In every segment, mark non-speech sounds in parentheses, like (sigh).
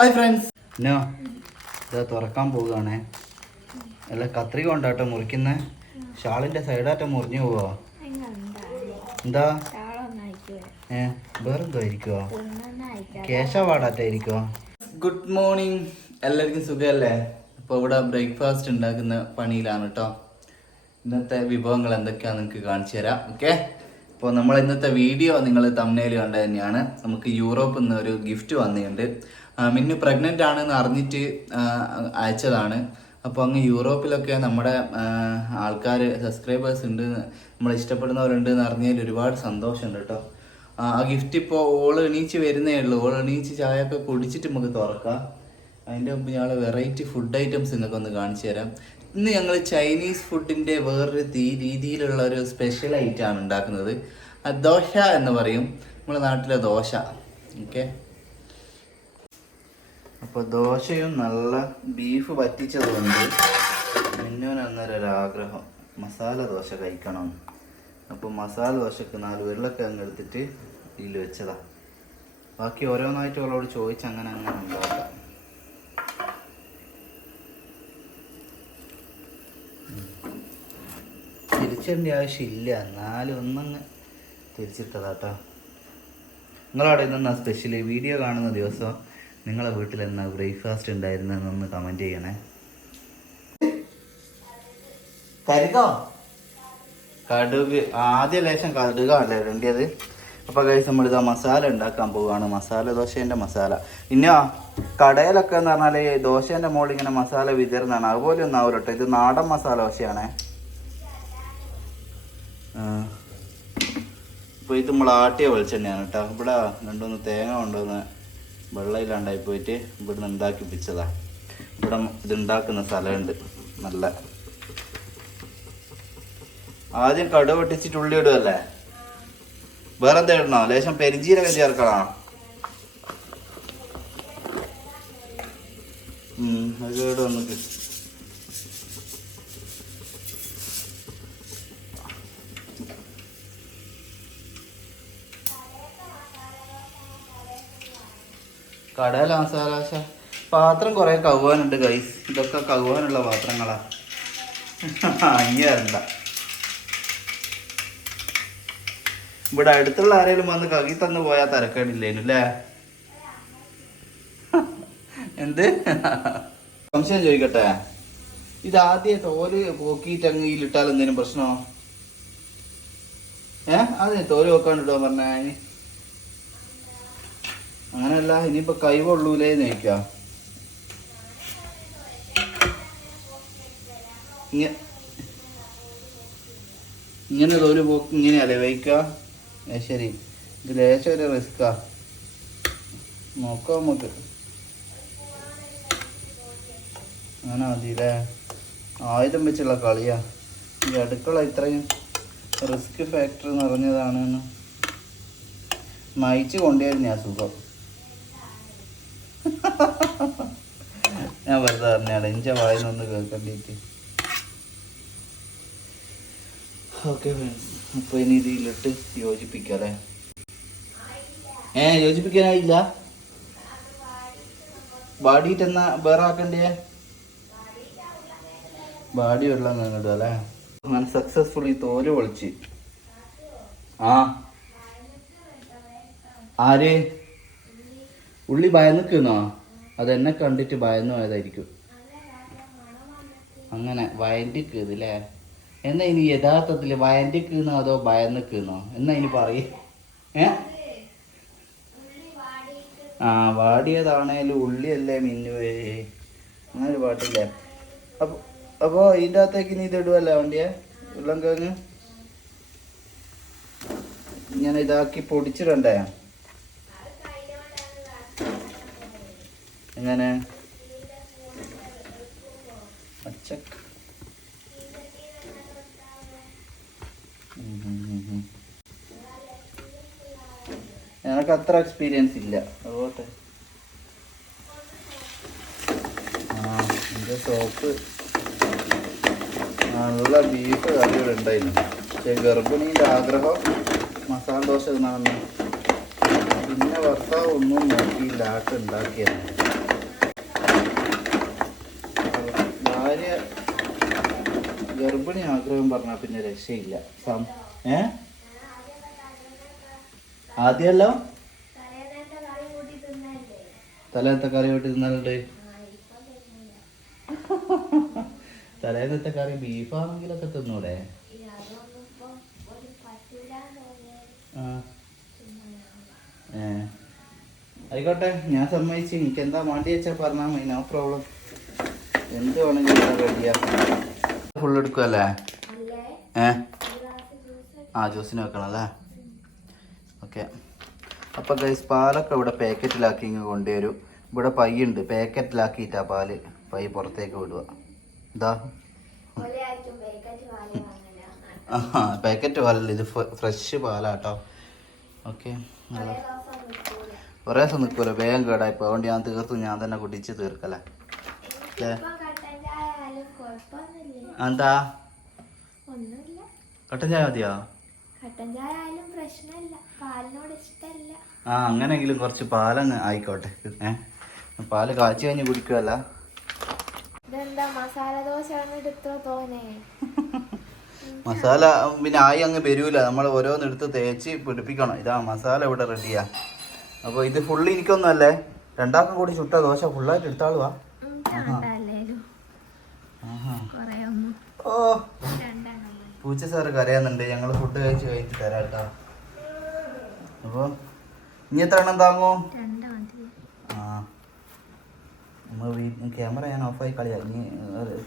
Hi friends no ഇതാ തുറക്കാൻ പോവുകയാണേ. അല്ല കത്രിക കൊണ്ടാട്ടോ മുറിക്കുന്ന. ഷാളിന്റെ സൈഡാട്ടോ മുറിഞ്ഞു പോവാ. എന്താ? ഏ വേറെന്തോ ആയിരിക്കുവോ? കേശവാടാറ്റായിരിക്കോ ഗുഡ് മോർണിംഗ് എല്ലാവർക്കും സുഖമല്ലേ? അപ്പോൾ ഇവിടെ ബ്രേക്ക്ഫാസ്റ്റ് ഉണ്ടാക്കുന്ന പണിയിലാണ് കേട്ടോ ഇന്നത്തെ വിഭവങ്ങൾ എന്തൊക്കെയാണെന്ന് നിങ്ങൾക്ക് കാണിച്ചു തരാം ഓക്കെ അപ്പോൾ നമ്മൾ ഇന്നത്തെ വീഡിയോ നിങ്ങൾ തമ്മിൽ കണ്ടത് തന്നെയാണ്. നമുക്ക് യൂറോപ്പിൽ നിന്ന് ഒരു ഗിഫ്റ്റ് വന്നിട്ടുണ്ട്. മിന്നു പ്രഗ്നന്റ് ആണെന്ന് അറിഞ്ഞിട്ട് അയച്ചതാണ്. അപ്പോൾ അങ്ങ് യൂറോപ്പിലൊക്കെ നമ്മുടെ ആൾക്കാർ സബ്സ്ക്രൈബേഴ്സ് ഉണ്ട് നമ്മളെ ഇഷ്ടപ്പെടുന്നവരുണ്ട് എന്ന് അറിഞ്ഞതിൽ ഒരുപാട് സന്തോഷമുണ്ട് കേട്ടോ. ആ ഗിഫ്റ്റ് ഇപ്പോൾ ഓൾ എണീച്ച് വരുന്നേ ഉള്ളൂ. ഓൾ എണീച്ച് ചായ ഒക്കെ കുടിച്ചിട്ട് നമുക്ക് തുറക്കാം. അതിന്റെ മുമ്പ് ഞങ്ങൾ വെറൈറ്റി ഫുഡ് ഐറ്റംസ് നിങ്ങൾക്ക് ഒന്ന് കാണിച്ചു തരാം. ഇന്ന് ഞങ്ങൾ ചൈനീസ് ഫുഡിന്റെ വേറൊരു തീ രീതിയിലുള്ള ഒരു സ്പെഷ്യൽ ഐറ്റമാണ് ഉണ്ടാക്കുന്നത്. ദോശ എന്ന് പറയും. നമ്മുടെ നാട്ടിലെ ദോശ. ഓക്കെ അപ്പോൾ ദോശയും നല്ല ബീഫ് പറ്റിച്ചതുകൊണ്ട് മിന്നുവിന് അന്നേരം ഒരാഗ്രഹം മസാല ദോശ കഴിക്കണം. അപ്പോൾ മസാല ദോശക്ക് നാല് ഉരുളക്കിഴങ്ങ് എടുത്തിട്ട് ഇതിൽ വെച്ചതാണ് ബാക്കി ഓരോന്നായിട്ട് അവളോട് ചോദിച്ച് അങ്ങനെ അങ്ങനെ ഉണ്ടാക്കാം. തിരിച്ചിടേണ്ട ആവശ്യമില്ല എന്നാലും ഒന്നങ്ങ് തിരിച്ചിട്ടതാട്ടോ. നിങ്ങളവിടെ ഇന്നാ സ്പെഷ്യൽ വീഡിയോ കാണുന്ന ദിവസം? നിങ്ങളെ വീട്ടിൽ എന്നാ ബ്രേക്ക്ഫാസ്റ്റ് ഉണ്ടായിരുന്നെന്നൊന്ന് കമന്റ് ചെയ്യണേ. കരുതോ? കടുക് ആദ്യ ലേശം കടുകാണല്ലേ ഇടേണ്ടത്. അപ്പോൾ കഴിച്ച് നമ്മളിതാ മസാല ഉണ്ടാക്കാൻ പോവുകയാണ് മസാല ദോശേന്റെ മസാല. പിന്നെ കടയിലൊക്കെ എന്ന് പറഞ്ഞാൽ ഈ ദോശേന്റെ മുകളിൽ ഇങ്ങനെ മസാല വിതരുന്നതാണ്. അതുപോലെ ഒന്നും ആവില്ല ഇത് നാടൻ മസാല ദോശയാണേ. ഇപ്പോൾ ഇത് നമ്മൾ ആട്ടിയ വെളിച്ചെണ്ണയാണ് കേട്ടോ. ഇവിടെ രണ്ടുമൂന്ന് തേങ്ങ കൊണ്ടുവന്ന് വെള്ളയിലാണ്ടായി പോയിട്ട് ഇവിടുന്ന് ഉണ്ടാക്കിപ്പിച്ചതാ ഇവിടെ ഇതുണ്ടാക്കുന്ന സ്ഥലമുണ്ട്. നല്ല ആദ്യം കടുവ പൊട്ടിച്ചിട്ട് ഉള്ളി ഇടുമല്ലേ വേറെ എന്താ ഇടണോ? ലേശം പെരിഞ്ചീരകം ചേർക്കണോ. അത് കേട് വന്നിട്ട്. കടയില മസാല പാത്രം കുറെ കവുവാനുണ്ട് ഗൈസ് ഇതൊക്കെ കവുവാനുള്ള പാത്രങ്ങളാ. ഇനി വരണ്ട ഇവിടെ അടുത്തുള്ള ആരെങ്കിലും വന്ന് കകി തന്നു പോയാൽ തിരക്കേടില്ലേനു അല്ലേ എന്ത്? സംശയം ചോദിക്കട്ടെ. ഇത് ആദ്യം തോൽ പോക്കിയിട്ട് അങ്ങ് ഇതിലിട്ടാൽ എന്തെങ്കിലും പ്രശ്നമോ? ഏ? അതെ തോൽ പോക്കാണ്ടിട്ടോ പറഞ്ഞ. അങ്ങനല്ല ഇനിയിപ്പോ കൈ നയിക്ക ഇങ്ങനെ ഒരു പോക്ക് ഇങ്ങനെയല്ലേ വയ്ക്കുക ശരി. ഇത് ലേശം ഒരു റിസ്ക്കാ നോക്കാം നമുക്ക്. അങ്ങനെ മതിയില്ലേ? ആയുധം വെച്ചുള്ള കളിയാ. ഈ അടുക്കള ഇത്രയും റിസ്ക് ഫാക്ടർ നിറഞ്ഞതാണെന്ന് നയിച്ച് കൊണ്ടുവരുന്ന സുഖം. ഞാൻ വെറുതെ പറഞ്ഞാണ് എന്റെ വായിന്നൊന്ന് കേൾക്കണ്ടിട്ട്. ഓക്കെ അപ്പോൾ ഇനി ഇതിലിട്ട് യോജിപ്പിക്കാം അല്ലേ ഏ യോജിപ്പിക്കാനായില്ല? ബാഡിയിട്ട് എന്നാ വേറെ ആക്കണ്ടേ? ബാഡി വെള്ളം നിന്നിടും അല്ലേ? അങ്ങനെ സക്സസ്ഫുള്ളി തോൽ പൊളിച്ച്. ആ. ആര്? ഉള്ളി ഭയന്നിക്കുന്നോ അതെന്നെ കണ്ടിട്ട് ഭയന്നു പോയതായിരിക്കും. അങ്ങനെ വയന്റിക്കുന്നത് അല്ലേ എന്നാ ഇനി യഥാർത്ഥത്തിൽ വയന്റിക്കുന്നോ അതോ ഭയന്നിക്കുന്നോ? എന്നാ ഇനി പറയ്. ഏ? ആ വാടിയതാണേലും ഉള്ളിയല്ലേ മിന്നുവേ അങ്ങനെ ഒരു പാട്ടില്ലേ? അപ്പൊ അപ്പോ ഇതിന്റെ അകത്തേക്ക് ഇനി ഇതിടുവല്ലേ വണ്ടിയെ? ഉള്ളം കിഴങ്ങ് ഇങ്ങനെ ഇതാക്കി പൊടിച്ചിടണ്ടേ? എങ്ങനെ? ഞങ്ങൾക്ക് അത്ര എക്സ്പീരിയൻസ് ഇല്ല. അതുപോട്ടെ. ആ എന്റെ സോപ്പ് നല്ല ബീഫ് കറികൾ ഉണ്ടായിരുന്നു. പക്ഷെ ഗർഭിണിയുടെ ആഗ്രഹം മസാല ദോശ തിന്നണമെന്ന് പിന്നെ ഭർത്താവ് ഒന്നും നോക്കിയില്ല ആട്ട് ഗർഭിണി ആഗ്രഹം പറഞ്ഞാൽ പിന്നെ രക്ഷയില്ല. ഏ? ആദ്യമല്ലോ തലേന്നത്തെ കറി വീട്ടിൽ തിന്നാലുണ്ട് തലേന്നത്തെ കറി ബീഫാണെങ്കിലൊക്കെ തിന്നൂടെ? ഏ. ആയിക്കോട്ടെ ഞാൻ സമ്മതിച്ചു. എനിക്ക് എന്താ വേണ്ടി വെച്ചാൽ പറഞ്ഞാൽ മതി നോ പ്രോബ്ലം. എന്ത് വേണമെങ്കിലും റെഡിയാക്കാം ഫുൾ എടുക്കുമല്ലേ ഏ? ആ ജ്യൂസിന് വെക്കണം അല്ലേ ഓക്കെ. അപ്പോൾ ഗൈസ് പാലൊക്കെ ഇവിടെ പാക്കറ്റിലാക്കി ഇങ്ങ് കൊണ്ടുവരും. ഇവിടെ പയ്യുണ്ട്. പാക്കറ്റിലാക്കിയിട്ടാ പാൽ. പൈ പുറത്തേക്ക് വിടുക ഇതാ. ആ പാക്കറ്റ് പാലല്ല? ഇത് ഫ്രഷ് പാലാട്ടോ. ഓക്കെ. കുറേ ദിവസം നിൽക്കുമല്ലോ വേഗം കേടായിപ്പോൾ അതുകൊണ്ട് ഞാൻ തീർത്തു. ഞാൻ തന്നെ കുടിച്ച് തീർക്കല്ലേ? അല്ലേ? എന്താ കട്ടൻ ചായ മതിയോ? ആ അങ്ങനെങ്കിലും കുറച്ച് പാലങ്ങ് ആയിക്കോട്ടെ. ഏ? പാൽ കാച്ചി കഴിഞ്ഞ് കുടിക്കുമല്ല ഇതെന്താ (laughs) മസാല പിന്നെ ആയി അങ്ങ് വരൂല. നമ്മൾ ഓരോന്ന് എടുത്ത് തേച്ച് പിടിപ്പിക്കണം. ഇതാ മസാല ഇവിടെ റെഡിയാ. അപ്പോൾ ഇത് ഫുള്ള് ഇരിക്കൊന്നല്ലേ രണ്ടാക്കും കൂടി ചുട്ട ദോശ ഫുള്ളായിട്ട് എടുത്താളുവാ. രണ്ടല്ലേലും ആഹാ കൊറേ ഒന്നും ഓ രണ്ടെണ്ണം മതി. പൂച്ച സാറ് കരയാന്നുണ്ട്. ഞങ്ങൾ ഫുഡ് കഴിച്ച് കഴിഞ്ഞിട്ട് തരാം കേട്ടോ അപ്പോൾ ഇനി എത്ര എണ്ണം താങ്ങോ? ആ. നമ്മൾ ക്യാമറ ഞാൻ ഓഫായി കളിയാ. ഇനി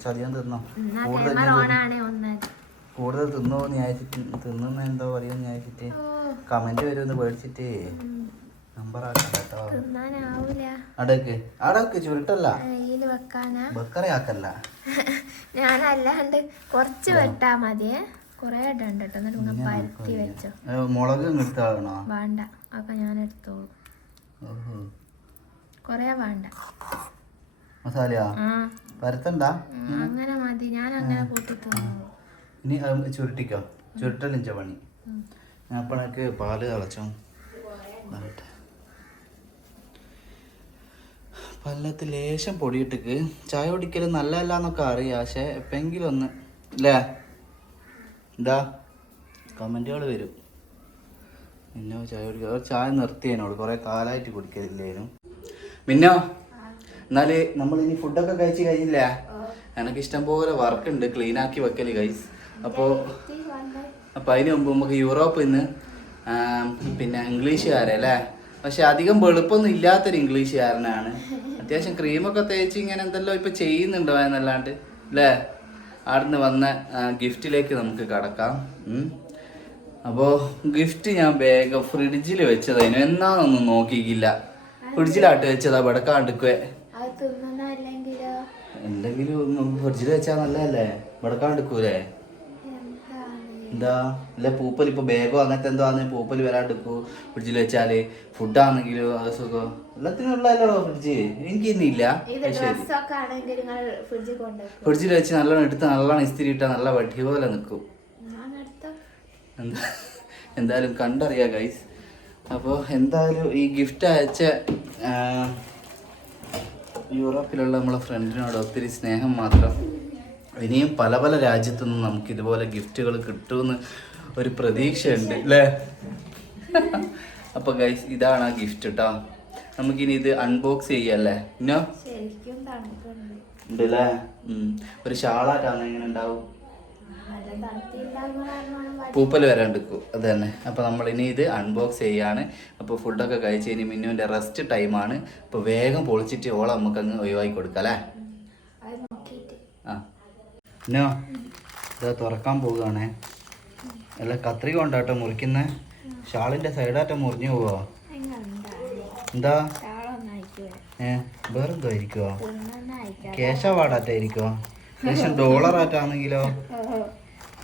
ചതിയാൻ തിന്നോ? കൂടുതൽ കൂടുതൽ തിന്നോ? വിചാരിച്ചിട്ട് തിന്നുന്ന എന്തോ പറയുമോ വിചാരിച്ചിട്ട് കമന്റ് വരുമെന്ന് പേടിച്ചിട്ട് നമ്പർ ആക്കട്ടോ കേട്ടോ അടക്ക്. അടക്ക് ചുരുട്ടല്ല. ബക്കറി ആക്കല്ല. (laughs) ഞാനല്ലാണ്ട് കുറച്ച് വെട്ടാ മതിയേ കൊറേ ഇടണ്ട കേട്ടോ. എന്നിട്ട് ഇങ്ങ് പരത്തി വെച്ചോ. ഏ, മുളക് നിർത്താണോ വേണ്ട. അതൊക്കെ ഞാൻ എടുത്തോളൂ. കൊറേ വേണ്ട. അങ്ങനെ മതി. ഞാൻ അങ്ങനെ കൂട്ടി ഇനി ചുരുട്ടിക്കോ? ചുരുട്ടലിഞ്ച പണി. ഞാൻ അപ്പോൾ എനിക്ക് പാൽ തിളച്ചോ? പല്ലത്ത് ലേശം പൊടിയിട്ടിക്ക്. ചായ കുടിക്കൽ നല്ലതല്ല എന്നൊക്കെ അറിയാം. പക്ഷെ എപ്പെങ്കിലും ഒന്ന് അല്ലേ എന്താ കമന്റുകൾ വരും. മിന്നോ ചായ കുടിക്കുക ചായ നിർത്തിയതിനോട് കുറേ കാലമായിട്ട് കുടിക്കലില്ലേനു. മിന്നോ എന്നാൽ നമ്മളിനി ഫുഡൊക്കെ കഴിച്ച് കഴിഞ്ഞില്ലേ? എനിക്ക് ഇഷ്ടം പോലെ വർക്ക് ഉണ്ട് ക്ലീൻ ആക്കി വെക്കൽ ഗൈസ് അപ്പോൾ അപ്പോൾ അതിന് മുമ്പ് നമുക്ക് യൂറോപ്പിൽ നിന്ന് പിന്നെ ഇംഗ്ലീഷുകാരെ അല്ലേ പക്ഷെ അധികം വെളുപ്പൊന്നും ഇല്ലാത്തൊരു ഇംഗ്ലീഷുകാരനാണ്. അത്യാവശ്യം ക്രീമൊക്കെ തേച്ച് ഇങ്ങനെ എന്തെല്ലാം ഇപ്പൊ ചെയ്യുന്നുണ്ടോ എന്നല്ലാണ്ട് അല്ലേ അവിടുന്ന് വന്ന ഗിഫ്റ്റിലേക്ക് നമുക്ക് കടക്കാം. അപ്പോ അപ്പോൾ ഗിഫ്റ്റ് ഞാൻ വേഗം ഫ്രിഡ്ജിൽ വെച്ചതായിരുന്നു. എന്നാന്നൊന്നും നോക്കിയില്ല. ഫ്രിഡ്ജിലാട്ട് വെച്ചതാ വെടക്കാണ്ടിക്കുവേ. എന്തെങ്കിലും ഫ്രിഡ്ജിൽ വെച്ചാൽ നല്ലതല്ലേ? വെടക്കാണ്ടിക്കൂലേ? എന്താ? അല്ല പൂപ്പൽ ഇപ്പൊ ബാഗോ അങ്ങനത്തെ എന്തോ ആണെങ്കിൽ പൂപ്പൽ വരാണ്ടിരിക്കൂ ഫ്രിഡ്ജിൽ വെച്ചാൽ ഫുഡാണെങ്കിലും അത് സുഖം. എല്ലാത്തിനുള്ളോ ഫ്രിഡ്ജ് എനിക്ക് നിങ്ങൾ ഫ്രിഡ്ജിൽ വെച്ച് നല്ലോണം എടുത്ത് നല്ലോണം ഇസ്തിരി ഇട്ടാൽ നല്ല വട്ടി പോലെ നിൽക്കും എന്താ? എന്തായാലും കണ്ടറിയാം ഗൈസ് അപ്പോൾ എന്തായാലും ഈ ഗിഫ്റ്റ് അയച്ച യൂറോപ്പിലുള്ള നമ്മളെ ഫ്രണ്ടിനോട് ഒത്തിരി സ്നേഹം മാത്രം. ഇനിയും പല പല രാജ്യത്തു നിന്നും നമുക്ക് ഇതുപോലെ ഗിഫ്റ്റുകൾ കിട്ടുമെന്ന് ഒരു പ്രതീക്ഷയുണ്ട് അല്ലേ? അപ്പൊ ഗൈസ് ഇതാണ് ആ ഗിഫ്റ്റ് കേട്ടോ നമുക്കിനി ഇത് അൺബോക്സ് ചെയ്യല്ലേ ഇന്നോ? ശരിക്കും തണുപ്പുണ്ട്. ഉണ്ട് ഉം. ഒരു ഷാളായിട്ടാണ് എങ്ങനെ ഉണ്ടാവും? പൂപ്പൽ വരാണ്ടിരിക്കും അത് തന്നെ. അപ്പൊ നമ്മൾ ഇനി ഇത് അൺബോക്സ് ചെയ്യാണ്. അപ്പൊ ഫുഡൊക്കെ കഴിച്ച് ഇനി മിന്നുവിന്റെ റെസ്റ്റ് ടൈമാണ് അപ്പൊ വേഗം പൊളിച്ചിട്ട് ഓളെ നമുക്ക് അങ്ങ് ഒഴിവാക്കി കൊടുക്കാം അല്ലേ? ആ. പിന്നോ ഇത് തുറക്കാൻ പോവുകയാണേ. അല്ല കത്രിക കൊണ്ടാട്ടോ മുറിക്കുന്ന. ഷാളിന്റെ സൈഡാട്ടോ മുറിഞ്ഞു പോവോ? എന്താ? ഏ വേറെന്തോ ആയിരിക്കുമോ തിന്നൊന്നും അയക്കാം ശേഷം ഡോളർ ആറ്റാണെങ്കിലോ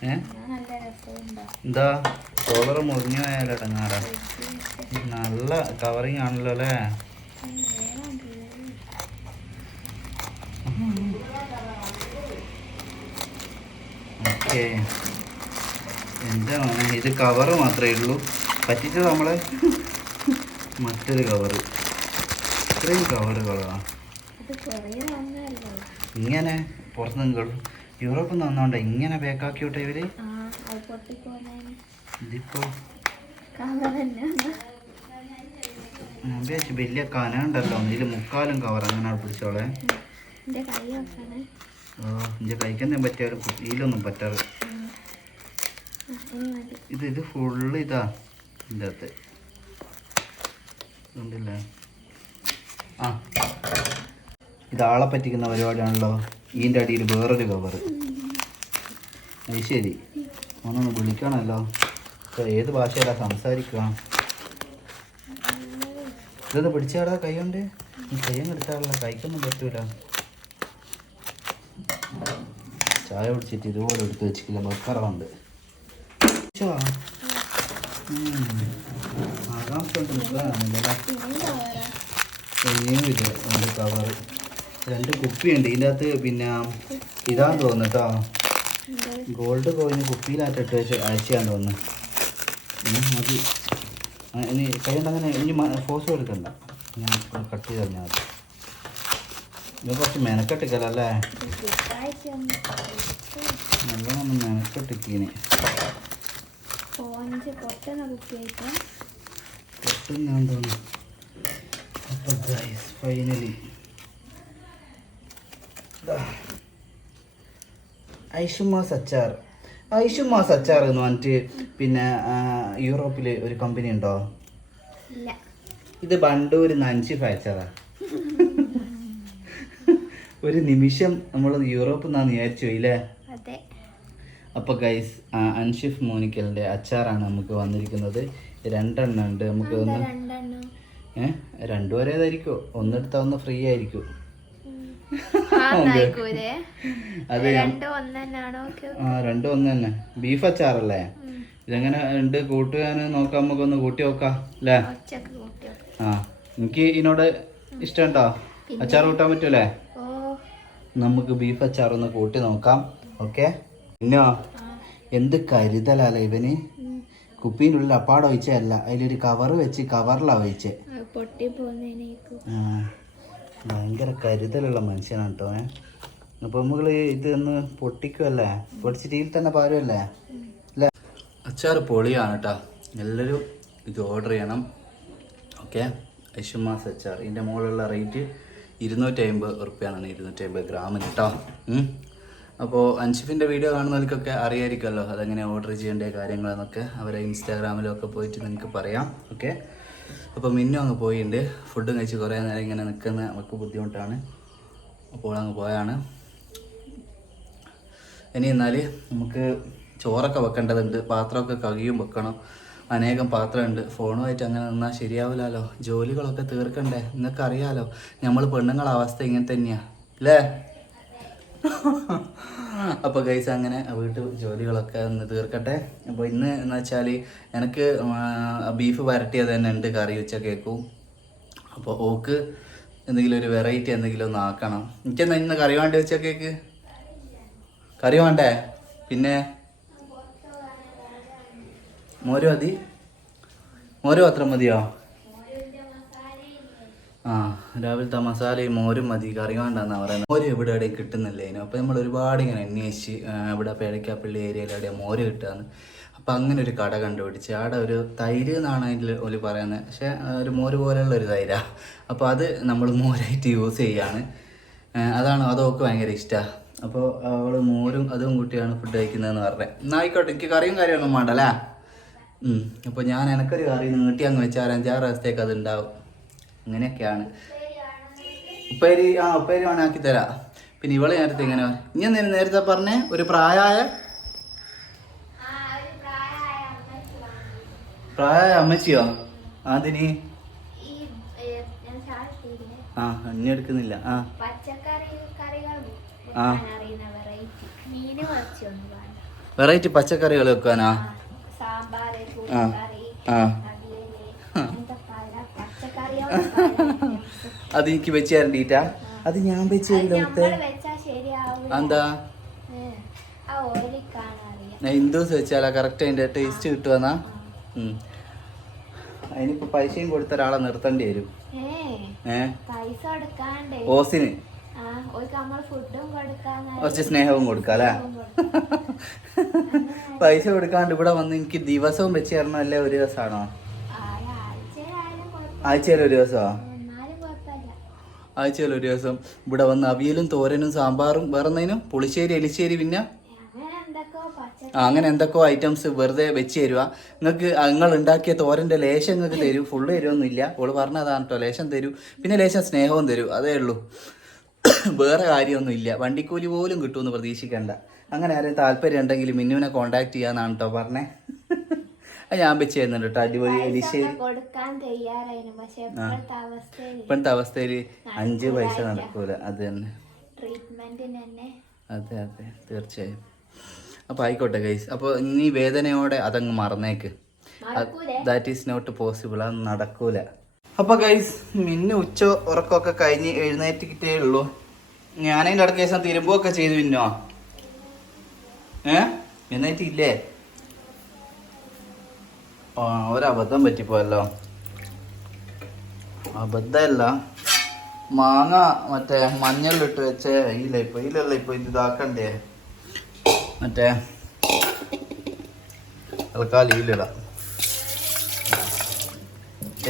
ഏ? എന്താ? ഡോളർ മുറിഞ്ഞു പോയാലോ ഇടങ്ങാറാ നല്ല കവറിങ് ആണല്ലോ അല്ലേ ഓക്കെ. എന്താ ഇത് കവറ് മാത്രമേ ഉള്ളൂ. പറ്റിച്ചത് നമ്മളെ മറ്റൊരു കവറ് ഇത്രയും കവറുകളാണ് ഇങ്ങനെ പുറത്തുനിന്ന് നിങ്ങൾ യൂറോപ്പിൽ നിന്ന് വന്നോണ്ട ഇങ്ങനെ ബേക്കാക്കി വിട്ടെ ഇവർ? ഇതിപ്പോ വലിയ കന ഉണ്ടല്ലോ ഇതിൽ മുക്കാലും കവർ അങ്ങനെ പിടിച്ചോളെ. ഓ കഴിക്കാൻ പറ്റിയാലും കുട്ടിയിലൊന്നും പറ്റാറ് ഇത് ഇത് ഫുള്ള് ഇതാ ഇതിന്റെ അകത്ത് ഉണ്ടല്ലേ ആ ഇതാളെ പറ്റിക്കുന്ന പരിപാടിയാണല്ലോ. ഇതിന്റെ അടിയിൽ വേറൊരു കവർ അത് ശരി. ഒന്നൊന്ന് വിളിക്കണമല്ലോ ഏത് ഭാഷയിലാ സംസാരിക്കുക? ഇതൊന്ന് പിടിച്ചാടാ കൈ കൊണ്ട്. കൈ എടുത്താളല്ല കൈക്കൊന്നും പറ്റൂല. ചായ കുടിച്ചിട്ട് ഇതുപോലെ എടുത്ത് വെച്ചിട്ടില്ല ബക്കറുണ്ട് ആകാംക്ഷ കവർ രണ്ട് കുപ്പിയുണ്ട്. ഇതിന്റെ അകത്ത് പിന്നെ ഇതാന്ന് തോന്നുന്നു കേട്ടോ. ഗോൾഡ് കോയിന് കുപ്പിയിലായിട്ട് ഇട്ട് വെച്ച് അയച്ചാന്ന് തോന്നുന്നു. മതി. ഇനി കൈ അങ്ങനെ ഇനി ഫോസ് കൊടുക്കണ്ട. ഞാൻ കട്ട് ചെയ്ത് തന്നാൽ മതി. ഇത് കുറച്ച് മെനക്കെട്ടിക്കലല്ലേ? നല്ലോണം മെനക്കെട്ടിക്കീന്. സ്പോഞ്ച് പൊട്ടുന്ന കുപ്പിയായിട്ട്. പൊട്ടും ഞാൻ തോന്നുന്നു അപ്പോൾ ഫൈനലി ഐഷുമാസ് അച്ചാർ ഐഷുമാസ് അച്ചാർ എന്ന് പറഞ്ഞിട്ട് പിന്നെ യൂറോപ്പിൽ ഒരു കമ്പനി ഉണ്ടോ? ഇത് ബണ്ടൂർ നഞ്ചിഫ് അയച്ചതാ (laughs) ഒരു നിമിഷം നമ്മൾ യൂറോപ്പ് നിന്നാന്ന് വിചാരിച്ചു ഇല്ലേ അതെ അപ്പോൾ ഗൈസ് അൻഷിഫ് മോനിക്കലിന്റെ അച്ചാറാണ് നമുക്ക് വന്നിരിക്കുന്നത്. രണ്ടെണ്ണം ഉണ്ട്. നമുക്ക് ഒന്ന് ഏഹ് രണ്ടു വരേതായിരിക്കും ഒന്നെടുത്താൽ ഒന്ന് ഫ്രീ ആയിരിക്കും. അത് രണ്ടും ഒന്ന് തന്നെയാണോ ഓക്കെ ആ രണ്ടും ഒന്ന് തന്നെ ബീഫ് അച്ചാറല്ലേ ഇതെങ്ങനെ ഉണ്ട്? കൂട്ടുകാൻ നോക്കാം നമുക്കൊന്ന് കൂട്ടി നോക്കാം അല്ലേ? ആ എനിക്ക് ഇതിനോട് ഇഷ്ടം ഇഷ്ടമുണ്ടോ അച്ചാർ കൂട്ടാൻ പറ്റൂലേ? നമുക്ക് ബീഫ് അച്ചാർ ഒന്ന് കൂട്ടി നോക്കാം. ഓക്കെ പിന്നോ എന്ത് കരുതലാല ഇവന്? കുപ്പീനുള്ളിൽ ഉള്ളിൽ വെച്ചല്ല ഒഴിച്ചതല്ല. അതിലൊരു കവർ വെച്ച് കവറിലാണ് ഒഴിച്ചേ. ഭയങ്കര കരുതലുള്ള മനുഷ്യനാണ് കേട്ടോ ഏ. അപ്പോൾ നമ്മൾ ഇതൊന്ന് പൊട്ടിക്കുമല്ലേ പൊട്ടിച്ചിട്ട് ഇതിൽ തന്നെ പാരുമല്ലേ അല്ലേ? അച്ചാർ പൊളിയാണ് കേട്ടോ എല്ലാവരും ഇത് ഓർഡർ ചെയ്യണം. ഓക്കെ ഐഷുമാസ് അച്ചാർ. ഇതിന്റെ മുകളിലുള്ള റേറ്റ് ഇരുന്നൂറ്റി അമ്പത് ഉറുപ്പ്യാണ് ഇരുന്നൂറ്റി അമ്പത് ഗ്രാമിന് കേട്ടോ. അപ്പോൾ അൻഷിഫിന്റെ വീഡിയോ കാണുന്നവർക്കൊക്കെ അറിയായിരിക്കുമല്ലോ അതെങ്ങനെ ഓർഡർ ചെയ്യേണ്ട കാര്യങ്ങളെന്നൊക്കെ. അവരെ ഇൻസ്റ്റാഗ്രാമിലും ഒക്കെ പോയിട്ട് നിങ്ങൾക്ക് പറയാം. ഓക്കെ അപ്പോൾ മിന്നു അങ്ങ് പോയിട്ടുണ്ട് ഫുഡും കഴിച്ച് കുറേ നേരം ഇങ്ങനെ നിൽക്കുന്ന നമുക്ക് ബുദ്ധിമുട്ടാണ്. അപ്പോൾ അങ്ങ് പോയാണ്. ഇനി എന്നാൽ നമുക്ക് ചോറൊക്കെ വെക്കേണ്ടതുണ്ട്. പാത്രമൊക്കെ കവിയും വെക്കണം. അനേകം പാത്രമുണ്ട്. ഫോണുമായിട്ട് അങ്ങനെ നിന്നാൽ ശരിയാവില്ലല്ലോ. ജോലികളൊക്കെ തീർക്കണ്ടേ? നിങ്ങൾക്ക് അറിയാലോ നമ്മൾ പെണ്ണുങ്ങളെ അവസ്ഥ ഇങ്ങനെ തന്നെയാ. അല്ലേ (laughs) അപ്പോൾ ഗൈസ് അങ്ങനെ വീട്ടു ജോലികളൊക്കെ ഒന്ന് തീർക്കട്ടെ. അപ്പോൾ ഇന്ന് എന്ന് വെച്ചാൽ എനിക്ക് ബീഫ് വരട്ടിയത് തന്നെ ഉണ്ട് കറി ഉച്ചക്കേക്കും. അപ്പോൾ ഓക്ക് എന്തെങ്കിലും ഒരു വെറൈറ്റി എന്തെങ്കിലും ഒന്ന് ആക്കണം. എനിക്കെന്നാ ഇന്ന് കറി വേണ്ടി കേക്ക് കറി വേണ്ടേ? പിന്നെ? മോര് മതി. മോര് മാത്രം മതിയോ? ആ രാവിലത്തെ മസാലയും മോരും മതി. കറി വേണ്ടെന്നാ പറയുന്നത്. മോര് ഇവിടെ എവിടെയും കിട്ടുന്നില്ല ഇതിന് അപ്പോൾ നമ്മൾ ഒരുപാട് ഇങ്ങനെ അന്വേഷിച്ച് ഇവിടെ പേടയ്ക്കാപ്പള്ളി ഏരിയയിൽ മോര് കിട്ടുകയെന്ന് അപ്പോൾ അങ്ങനെ ഒരു കട കണ്ടുപിടിച്ച്. അവിടെ ഒരു തൈര് എന്നാണ് അതിൽ ഒരു പറയുന്നത്. പക്ഷേ ഒരു മോര് പോലെയുള്ള ഒരു തൈരാ. അപ്പോൾ അത് നമ്മൾ മോരായിട്ട് യൂസ് ചെയ്യാണ്. അതാണ്? അതൊക്കെ ഭയങ്കര ഇഷ്ടമാണ് അപ്പോൾ അവൾ മോരും അതും കൂട്ടിയാണ് ഫുഡ് കഴിക്കുന്നതെന്ന് പറഞ്ഞത്. എന്നാൽ ആയിക്കോട്ടെ എനിക്ക് കറിയും കാര്യമൊന്നും വേണ്ടല്ലേ. അപ്പോൾ ഞാൻ എനക്കൊരു കറി നീട്ടി അങ്ങ് വെച്ചാൽ അഞ്ചാറ് ദിവസത്തേക്ക് അത് ഉണ്ടാവും അങ്ങനെയൊക്കെയാണ് ഉപ്പേരി ആ ഉപ്പേരി വേണേ ആക്കി തരാം. പിന്നെ ഇവളെ നേരത്തെ ഇങ്ങനെ ഇനി എന്തേലും നേരത്തെ പറഞ്ഞ? ഒരു പ്രായമായ പ്രായമായ അമ്മച്ചിയോ? അതിന് ഞാൻ ആ എണ്ണി എടുക്കുന്നില്ല. ആ. വെറൈറ്റി പച്ചക്കറികൾ വെക്കാനാ സാമ്പാറ് ആ. കറി ആ അവിയൽ അങ്ങനത്തെ പല പച്ചക്കറികളും (laughs) അത് എനിക്ക് വെച്ച് തരണ്ടീറ്റാ അത് ഞാൻ വെച്ച് തരില്ല എന്താ എന്തോ വെച്ചാലാ കറക്റ്റ് അതിന്റെ ടേസ്റ്റ് കിട്ടുമെന്നാ അതിനിപ്പോ പൈസയും കൊടുത്ത ഒരാളെ നിർത്തേണ്ടി വരും. ഏ ഓസിന്. കുറച്ച് സ്നേഹവും കൊടുക്കാം അല്ലേ? പൈസ കൊടുക്കാണ്ട് ഇവിടെ വന്ന് എനിക്ക് ദിവസവും വെച്ച് തരണം അല്ലേ ഒരു ദിവസമാണോ? ആഴ്ചയിൽ ഒരു ദിവസമോ ആഴ്ചയിൽ ഒരു ദിവസം. ഇവിടെ വന്ന് അവിയലും തോരനും സാമ്പാറും വേറെ എന്തെങ്കിലും പുളിശ്ശേരി എലിശ്ശേരി പിന്നെ? അങ്ങനെ എന്തൊക്കെയോ അങ്ങനെ ഐറ്റംസ് വെറുതെ വെച്ച് തരുക നിങ്ങൾക്ക് നിങ്ങൾ ഉണ്ടാക്കിയ തോരന്റെ ലേശം നിങ്ങൾക്ക് തരൂ. ഫുള്ള് തരുമൊന്നുമില്ല ഓൾ പറഞ്ഞതാണ് കേട്ടോ ലേശം തരൂ. പിന്നെ ലേശം സ്നേഹവും തരൂ. അതേ ഉള്ളൂ. വേറെ കാര്യമൊന്നും ഇല്ല വണ്ടിക്കൂലി പോലും കിട്ടുമെന്ന് പ്രതീക്ഷിക്കണ്ട. അങ്ങനെ ആരെയും താല്പര്യം ഉണ്ടെങ്കിൽ മിന്നുവിനെ കോണ്ടാക്ട് ചെയ്യാന്നാണ് കേട്ടോ പറഞ്ഞേ. ഞാൻ വെച്ച് തരുന്നുണ്ട് കേട്ടോ അടിപൊളി എലിശ്ശേരി ഇപ്പോഴത്തെ അവസ്ഥയിൽ അഞ്ച് പൈസ നടക്കൂല. അത് തന്നെ. അതെ അതെ. തീർച്ചയായും. അപ്പോൾ ആയിക്കോട്ടെ ഗൈസ് അപ്പോൾ ഇനി വേദനയോടെ അതങ്ങ് മറന്നേക്ക്. ദാറ്റ് ഈസ് നോട്ട് പോസിബിൾ അത് നടക്കൂല. അപ്പോൾ ഗൈസ് മിന്നു ഉച്ച ഉറക്കമൊക്കെ കഴിഞ്ഞ് എഴുന്നേറ്റിക്കിട്ടേ ഉള്ളൂ. ഞാനതിന്റെ അടുത്ത ദിവസം തിരുമ്പുകയൊക്കെ ചെയ്തു പിന്നോ ഏ? എഴുന്നേറ്റില്ലേ? ആ ഒരബദ്ധം പറ്റിപ്പോയല്ലോ. അബദ്ധമല്ല. മാങ്ങ മറ്റേ മഞ്ഞളിട്ട് വെച്ചേ ഇല്ല ഇപ്പൊ ഇല്ലല്ല ഇപ്പൊ ഇത് ഇതാക്കണ്ടേ? മറ്റേ തൽക്കാലം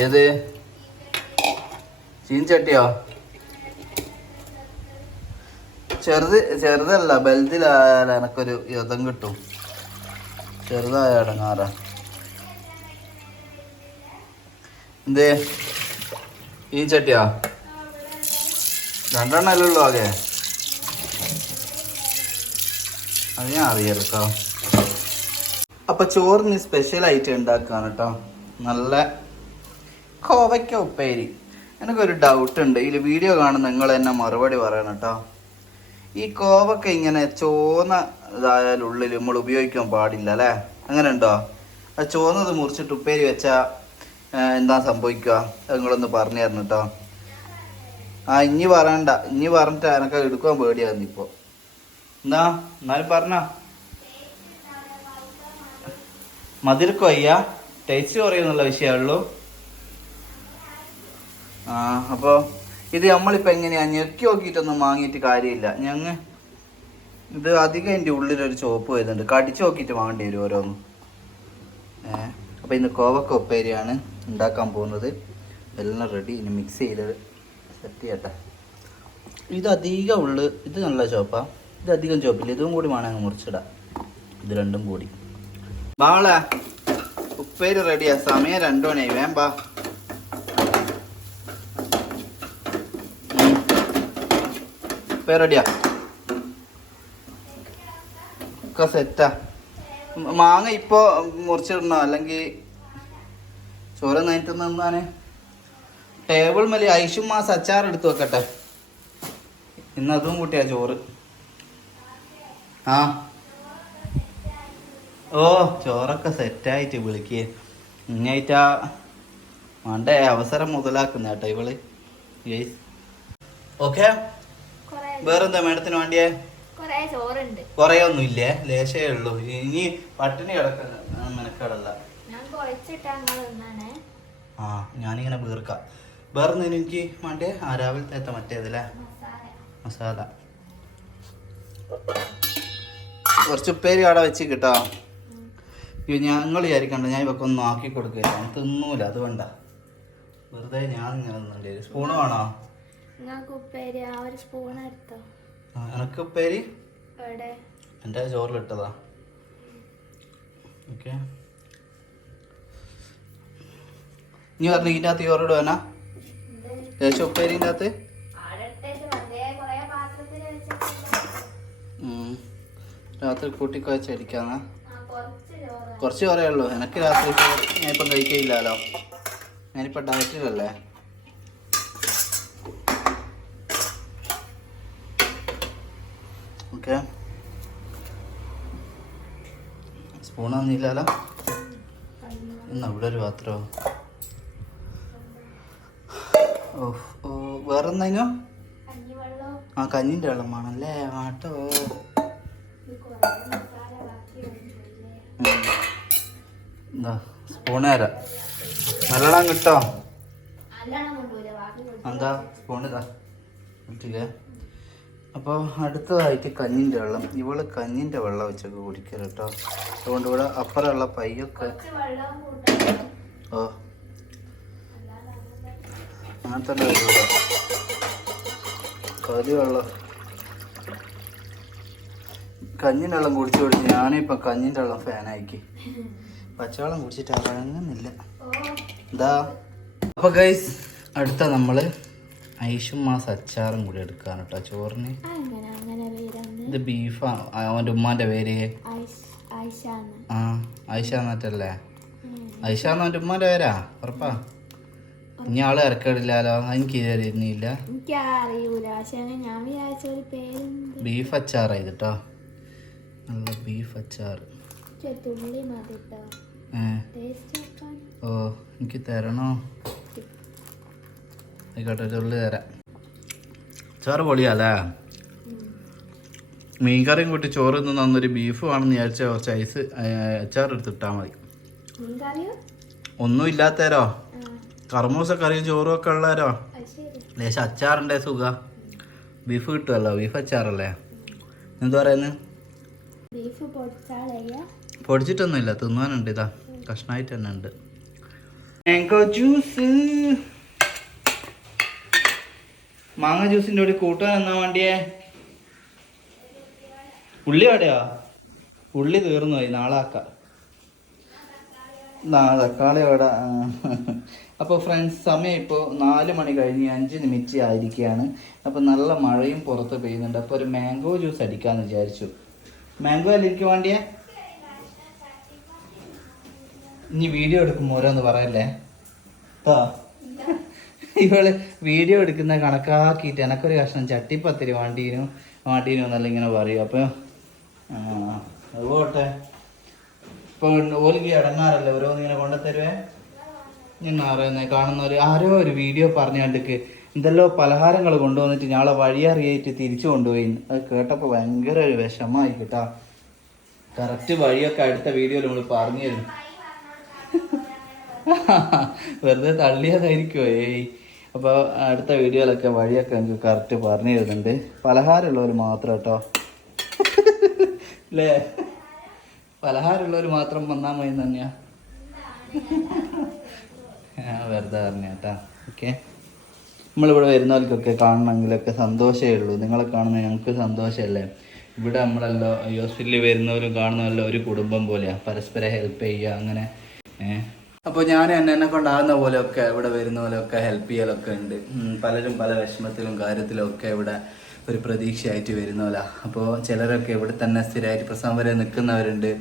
ഏത്? ചീൻചട്ടിയോ? ചെറുത് ചെറുതല്ല ബൽതിലായാലും എനക്കൊരു യുദ്ധം കിട്ടും. ചെറുതായ ഇടങ്ങാറാ. എന്തേ? ചീൻചട്ടിയോ? രണ്ടെണ്ണല്ലേ ഉള്ളൂ ആകെ. അത് ഞാൻ അറിയാലോ കേട്ടോ അപ്പൊ ചോറിന് സ്പെഷ്യൽ ആയിട്ട് ഉണ്ടാക്കുകയാണ് കേട്ടോ നല്ല കോവയ്ക്ക ഉപ്പേരി. എനിക്കൊരു ഡൗട്ട് ഉണ്ട്. ഇതിൽ വീഡിയോ കാണുന്ന നിങ്ങൾ തന്നെ മറുപടി പറയണം കേട്ടോ ഈ കോവക്ക ഇങ്ങനെ ചോന്ന ഇതായാലും ഉള്ളിൽ നമ്മൾ ഉപയോഗിക്കാൻ പാടില്ല അല്ലേ? അങ്ങനെ ഉണ്ടോ? ആ ചോന്നത് മുറിച്ചിട്ട് ഉപ്പേരി വെച്ചാൽ എന്താ സംഭവിക്കുക? നിങ്ങളൊന്ന് പറഞ്ഞു തരണം കേട്ടോ ആ ഇനി പറയണ്ട. ഇനി പറഞ്ഞിട്ട് എനക്ക് എടുക്കാൻ പേടിയായിരുന്നു ഇപ്പോൾ എന്നാ എന്നാലും പറഞ്ഞ. മതിർക്കോ അയ്യ? ടേസ്റ്റ് കുറയുന്നുള്ള വിഷയമുള്ളൂ അപ്പോൾ ഇത് നമ്മളിപ്പോൾ എങ്ങനെയാ? ഞെക്കി നോക്കിയിട്ടൊന്നും വാങ്ങിയിട്ട് കാര്യമില്ല. ഞങ്ങ ഇത് അധികം എന്റെ ഉള്ളിലൊരു ചോപ്പ് വരുന്നുണ്ട്. കടിച്ചു നോക്കിയിട്ട് വാങ്ങേണ്ടി വരും ഓരോന്നും. അപ്പോൾ ഇന്ന് കോവക്ക ഉപ്പേരിയാണ് ഉണ്ടാക്കാൻ പോകുന്നത്. എല്ലാം റെഡി ഇനി മിക്സ് ചെയ്ത് സെറ്റ് ചെയ്യട്ടെ. ഇത് അധികം ഉള്ളു ഇത് നല്ല ചോപ്പാ ഇത് അധികം ചോപ്പില്ല ഇതും കൂടി വേണം അങ്ങ് മുറിച്ചിടാം. ഇത് രണ്ടും കൂടി. ബാളെ ഉപ്പേരി റെഡിയാ സമയം രണ്ടു മണിയായി. വേം ബാ ഉം. ഉപ്പേരി റെഡിയാ? ഒക്കെ സെറ്റാ മാങ്ങ ഇപ്പോ മുറിച്ചിടണോ? അല്ലെങ്കിൽ ചോര നൈറ്റ് നിന്നാണ് ടേബിൾ മേലെ ഐഷും മാസം അച്ചാർ എടുത്ത് വെക്കട്ടെ. ഇന്ന് അതും കൂട്ടിയാ ചോറ്. ആ. ഓ ചോറൊക്കെ സെറ്റായിട്ട് വിളിക്കേ. ഇങ്ങായിട്ടാ വേണ്ട അവസരം മുതലാക്കുന്ന ഗെയ്സ് ഓക്കെ വേറെന്താ മേഡത്തിന് വേണ്ടിയേ? കൊറേ ഒന്നും ഇല്ലേ ലേശേ ഉള്ളൂ. ഇനി പട്ടിണി കിടക്കല്ല മെനക്കടല്ല. ആ ഞാനിങ്ങനെ വീർക്കാം. വേറൊന്നും എനിക്ക് വേണ്ടേ ആ രാവിലത്തെ മറ്റേതല്ലേ? മസാല. കുറച്ച് ഉപ്പേരി അവിടെ വെച്ച് കിട്ടോ ഞങ്ങൾ വിചാരിക്കണ്ട. ഞാൻ ഇവക്ക് ഒന്ന് ആക്കി കൊടുക്കില്ല. തിന്നൂല. അത് വേണ്ട. വെറുതെ ഞാൻ ഇങ്ങനെ തിന്നണ്ടേ സ്പൂണ് വേണോ? നിങ്ങൾക്ക് ഉപ്പേരി ആ ഒരു സ്പൂൺ എടുത്തോ? എനക്ക് ഉപ്പേരി എവിടെ? എന്റെ ചോറിലിട്ടതാ. ഓക്കെ. ഇനി പറഞ്ഞു ഇതിന്റെ അകത്ത് ചോറിട് വേണ ലേശം ഉപ്പേരിന്റെ അകത്ത്. രാത്രി കൂട്ടി കുഴച്ചടിക്കാന്നാ ആ കുറച്ച് കുറേ ഉള്ളൂ. എനിക്ക് രാത്രി ഞാനിപ്പം കഴിക്കില്ലല്ലോ ഞാനിപ്പോൾ ഡയറ്റിലല്ലേ ഓക്കെ. സ്പൂണൊന്നും ഇല്ലല്ലോ ഇന്ന് അവിടെ ഒരു പാത്രമോ ഓ ഓ വേറെ എന്തെങ്കിലും ആ കഞ്ഞിന്റെ വെള്ളം വേണമല്ലേ ആട്ടോ. എന്താ സ്പൂണ് തരാം. നല്ലോണം കിട്ടോ. എന്താ? സ്പൂണ് ഇതാ. കിട്ടില്ലേ അപ്പോൾ അടുത്തതായിട്ട് കഞ്ഞിന്റെ വെള്ളം. ഇവൾ കഞ്ഞിന്റെ വെള്ളം വെച്ചൊക്കെ കുടിക്കരുത് കേട്ടോ. അതുകൊണ്ട് ഇവിടെ അപ്പുറമുള്ള പയ്യൊക്കെ ഓ. അങ്ങനെ തന്നെ കരി വെള്ളം. കഞ്ഞിന്റെ വെള്ളം കുടിച്ചു കുടിച്ച് ഞാനിപ്പം കഞ്ഞിന്റെ വെള്ളം ഫാനാക്കി. പച്ചവെള്ളം കുടിച്ചിട്ട് ഇറങ്ങുന്നില്ല. എന്താ അപ്പോൾ ഗൈസ് അടുത്ത നമ്മൾ ഐഷും മാസ അച്ചാറും കൂടി എടുക്കാണ് കേട്ടോ ചോറിന്. ഇത് ബീഫാ അവന്റെ ഉമ്മാന്റെ പേര്. ആ ഐഷ എന്നിട്ടല്ലേ ഐഷ എന്ന് അവന്റെ ഉമ്മാന്റെ പേരാ? ഉറപ്പാ. ഇനി ആൾ ഇറക്കിടില്ലാലോ എനിക്ക് അറിയുന്നില്ല. ബീഫ് അച്ചാറായി കേട്ടോ നല്ല ബീഫ് അച്ചാർ ഓ എനിക്ക് തരണോ? ആയിക്കോട്ടെ ഉള്ളി തരാം. ചോറ് പൊളിയല്ലേ? മീൻകറിയും കൂട്ടി ചോറ് നിന്ന് തന്നൊരു ബീഫ് വേണമെന്ന് വിചാരിച്ച കുറച്ച് ഐസ് അച്ചാർ ഇട്ടാൽ മതി. ഒന്നും ഇല്ലാത്തരോ? കർമൂസ കറിയും ചോറും ഒക്കെ ഉള്ളാരോ? ലേശം അച്ചാറിന്റെ സുഖ. ബീഫ് കിട്ടുമല്ലോ ബീഫ് അച്ചാറല്ലേ? എന്താ പറയുന്നത് പൊടിച്ചിട്ടൊന്നുമില്ല തിന്നാനുണ്ട് ഇതാ. കഷ്ണമായിട്ട് തന്നെ ഉണ്ട്. മാംഗോ ജ്യൂസ് മാങ്ങ ജ്യൂസിന്റെ കൂടി കൂട്ടാൻ എന്നാ വേണ്ടിയേ? ഉള്ളി എവിടെയാ? ഉള്ളി തീർന്നു പോയി നാളെ ആക്കാം. തക്കാളി അവിടെ അപ്പോൾ ഫ്രണ്ട്സ് സമയം ഇപ്പോൾ നാല് മണി കഴിഞ്ഞ് അഞ്ച് മിനിറ്റ് ആയിരിക്കുകയാണ്. അപ്പോൾ നല്ല മഴയും പുറത്ത് പെയ്യുന്നുണ്ട്. അപ്പോൾ ഒരു മാംഗോ ജ്യൂസ് അടിക്കാമെന്ന് വിചാരിച്ചു. മാംഗോ അല്ല എനിക്ക് വേണ്ടിയേ? ഇനി വീഡിയോ എടുക്കുമ്പോൾ ഓരോന്ന് പറയല്ലേ? ട്ടോ. ഇവൾ വീഡിയോ എടുക്കുന്ന കണക്കാക്കിയിട്ട് എനക്കൊരു കഷ്ണം ചട്ടിപ്പത്തിരി വണ്ടീനും വാണ്ടീനു എന്നല്ല ഇങ്ങനെ പറയും. അപ്പോൾ അതുപോട്ടെ ഇപ്പൊ ഓലിക്ക് ഇടങ്ങാറല്ലേ? ഓരോ ഇങ്ങനെ കൊണ്ടുത്തരുവേ? ഞാൻ അറിയുന്നത് കാണുന്നവർ ആരോ ഒരു വീഡിയോ പറഞ്ഞു കണ്ടിക്ക് എന്തെല്ലോ പലഹാരങ്ങൾ കൊണ്ടുവന്നിട്ട് ഞാളെ വഴിയറിയായിട്ട് തിരിച്ചു കൊണ്ടുപോയി. അത് കേട്ടപ്പോൾ ഭയങ്കര ഒരു വിഷമായി കേട്ടാ. കറക്റ്റ് വഴിയൊക്കെ അടുത്ത വീഡിയോയിൽ നമ്മൾ പറഞ്ഞു തരും. (laughs) വെറുതെ തള്ളിയതായിരിക്കുമോ ഏയ്? അപ്പോൾ അടുത്ത വീഡിയോയിലൊക്കെ വഴിയൊക്കെ നമുക്ക് കറക്റ്റ് പറഞ്ഞു തരുന്നുണ്ട്. പലഹാരമുള്ളവർ മാത്രം കേട്ടോ. അല്ലേ പലഹാരമുള്ളവർ മാത്രം വന്നാൽ മതി തന്നെയാ. വെറുതെ പറഞ്ഞു കേട്ടാ. ഓക്കെ. നമ്മളിവിടെ വരുന്നവർക്കൊക്കെ കാണണമെങ്കിലൊക്കെ സന്തോഷമേ ഉള്ളൂ. നിങ്ങളെ കാണുന്ന ഞങ്ങൾക്ക് സന്തോഷമല്ലേ? ഇവിടെ നമ്മളല്ലോ ഹോസ്പിറ്റലിൽ വരുന്നവരും കാണുന്നവരല്ലോ ഒരു കുടുംബം പോലെയാണ് പരസ്പരം ഹെൽപ്പ് ചെയ്യുക അങ്ങനെ. ഏഹ് അപ്പോൾ ഞാൻ എന്നെ എന്നെ കൊണ്ടാകുന്ന പോലെയൊക്കെ ഇവിടെ വരുന്ന പോലെയൊക്കെ ഹെൽപ്പ് ചെയ്യലൊക്കെ ഉണ്ട്. പലരും പല വിഷമത്തിലും കാര്യത്തിലും ഒക്കെ ഇവിടെ ഒരു പ്രതീക്ഷയായിട്ട് വരുന്ന പോലെ അപ്പോൾ ചിലരൊക്കെ ഇവിടെ തന്നെ സ്ഥിരമായിട്ട് പ്രസവം വരെ നിൽക്കുന്നവരുണ്ട്.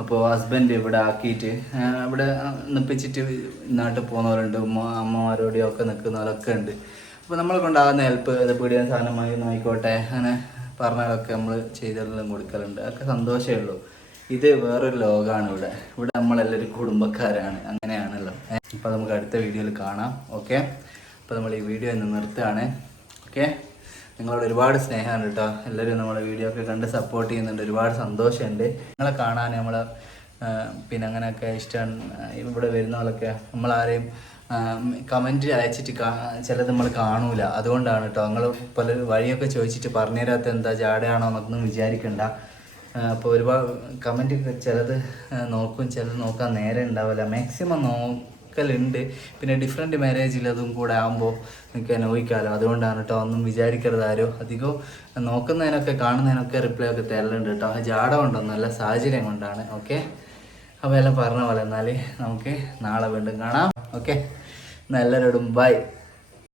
അപ്പോൾ ഹസ്ബൻഡ് ഇവിടെ ആക്കിയിട്ട് ഇവിടെ നിപ്പിച്ചിട്ട് നാട്ടിൽ പോകുന്നവരുണ്ട്. ഉമ്മ അമ്മമാരോടെയും ഒക്കെ നിൽക്കുന്നവരൊക്കെ ഉണ്ട്. അപ്പോൾ നമ്മളെ കൊണ്ടാകുന്ന ഹെൽപ്പ് അത് പീഡിയ സാധനമായി ആയിക്കോട്ടെ അങ്ങനെ പറഞ്ഞാലൊക്കെ നമ്മൾ ചെയ്തെല്ലാം കൊടുക്കലുണ്ട്. അതൊക്കെ സന്തോഷമേ ഉള്ളൂ. ഇത് വേറൊരു ലോകമാണ് ഇവിടെ. ഇവിടെ നമ്മളെല്ലാവരും കുടുംബക്കാരാണ്. അങ്ങനെയാണല്ലോ. അപ്പോൾ നമുക്ക് അടുത്ത വീഡിയോയിൽ കാണാം. ഓക്കെ? അപ്പോൾ നമ്മൾ ഈ വീഡിയോ ഇന്ന് നിർത്തുകയാണ്. ഓക്കെ? നിങ്ങളോട് ഒരുപാട് സ്നേഹമാണ് കേട്ടോ. എല്ലാവരും നമ്മുടെ വീഡിയോ ഒക്കെ കണ്ട് സപ്പോർട്ട് ചെയ്യുന്നുണ്ട്. ഒരുപാട് സന്തോഷമുണ്ട്. നിങ്ങളെ കാണാൻ നമ്മൾ പിന്നെ അങ്ങനെയൊക്കെ ഇഷ്ടമാണ് ഇവിടെ വരുന്നവളൊക്കെ നമ്മളാരെയും കമന്റ് അയച്ചിട്ട് ചിലത് നമ്മൾ കാണൂല. അതുകൊണ്ടാണ് കേട്ടോ. നിങ്ങൾ പല വഴിയൊക്കെ ചോദിച്ചിട്ട് പറഞ്ഞു തരാത്ത എന്താ ജാടയാണോ എന്നൊന്നും വിചാരിക്കണ്ട. അപ്പോൾ ഒരുപാട് കമന്റ് ചിലത് നോക്കും ചിലത് നോക്കാൻ നേരെ ഉണ്ടാവില്ല. മാക്സിമം നോക്കലുണ്ട്. പിന്നെ ഡിഫറെന്റ് മാരേജിൽ അതും കൂടെ ആകുമ്പോൾ നിങ്ങൾക്ക് നോയിക്കാമല്ലോ അതുകൊണ്ടാണ് കേട്ടോ ഒന്നും വിചാരിക്കരുത് ആരോ. അധികം നോക്കുന്നതിനൊക്കെ കാണുന്നതിനൊക്കെ റിപ്ലൈ ഒക്കെ തരലുണ്ട് കേട്ടോ ജാട നല്ല സാഹചര്യം കൊണ്ടാണ്. ഓക്കെ? അപ്പോൾ എല്ലാം പറഞ്ഞ പോലെ എന്നാൽ നമുക്ക് നാളെ വീണ്ടും കാണാം. ഓക്കെ? എല്ലാവരോടും ബൈ